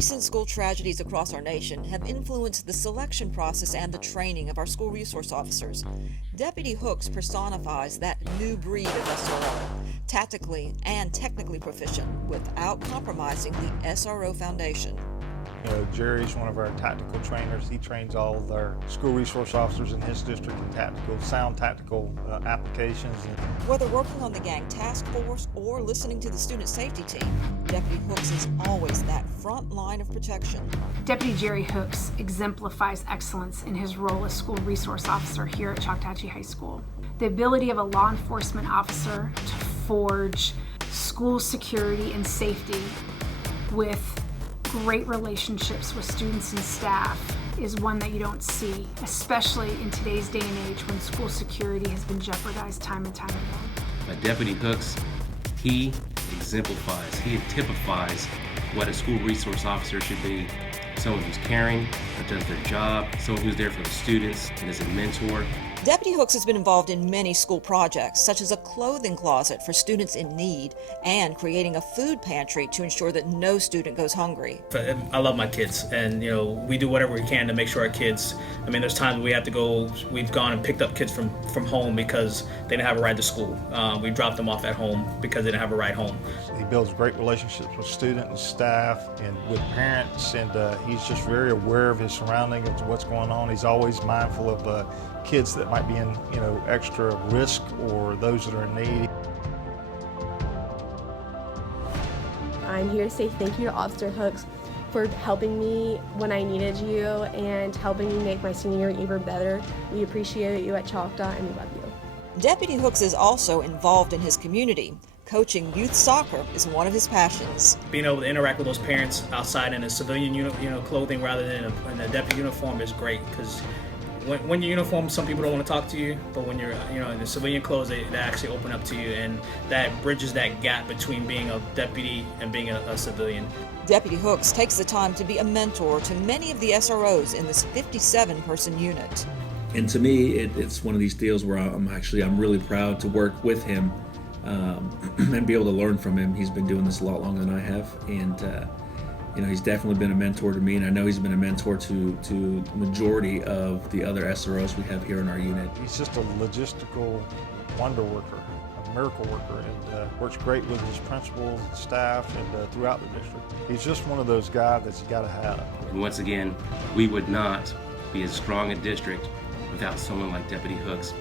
Recent school tragedies across our nation have influenced the selection process and the training of our school resource officers. Deputy Hooks personifies that new breed of SRO, tactically and technically proficient without compromising the SRO foundation. Jerry's one of our tactical trainers. He trains all of our school resource officers in his district in sound tactical applications. Whether working on the gang task force or listening to the student safety team, Deputy Hooks is always that front line of protection. Deputy Jerry Hooks exemplifies excellence in his role as school resource officer here at Choctawhatchee High School. The ability of a law enforcement officer to forge school security and safety with great relationships with students and staff is one that you don't see, especially in today's day and age when school security has been jeopardized time and time again. Deputy Hooks, he exemplifies, he typifies what a school resource officer should be. Someone who's caring, that does their job, someone who's there for the students and is a mentor. Deputy Hooks has been involved in many school projects, such as a clothing closet for students in need and creating a food pantry to ensure that no student goes hungry. I love my kids, and we do whatever we can to make sure our kids, there's times we've gone and picked up kids from home because they didn't have a ride to school. We dropped them off at home because they didn't have a ride home. He builds great relationships with students and staff and with parents, and he's just very aware of his surroundings, of what's going on. He's always mindful of kids that might be in extra risk or those that are in need. I'm here to say thank you to Officer Hooks for helping me when I needed you and helping me make my senior year even better. We appreciate you at Choctaw and we love you. Deputy Hooks is also involved in his community. Coaching youth soccer is one of his passions. Being able to interact with those parents outside in a civilian clothing rather than in a deputy uniform is great, because when you're uniform, some people don't want to talk to you, but when you're in the civilian clothes, they actually open up to you, and that bridges that gap between being a deputy and being a civilian. Deputy Hooks takes the time to be a mentor to many of the SROs in this 57-person unit. And to me, it's one of these deals where I'm really proud to work with him and be able to learn from him. He's been doing this a lot longer than I have, and he's definitely been a mentor to me, and I know he's been a mentor to the majority of the other SROs we have here in our unit. He's just a logistical wonder worker, a miracle worker, and works great with his principals, staff, and throughout the district. He's just one of those guys that you got to have. And once again, we would not be as strong a district without someone like Deputy Hooks.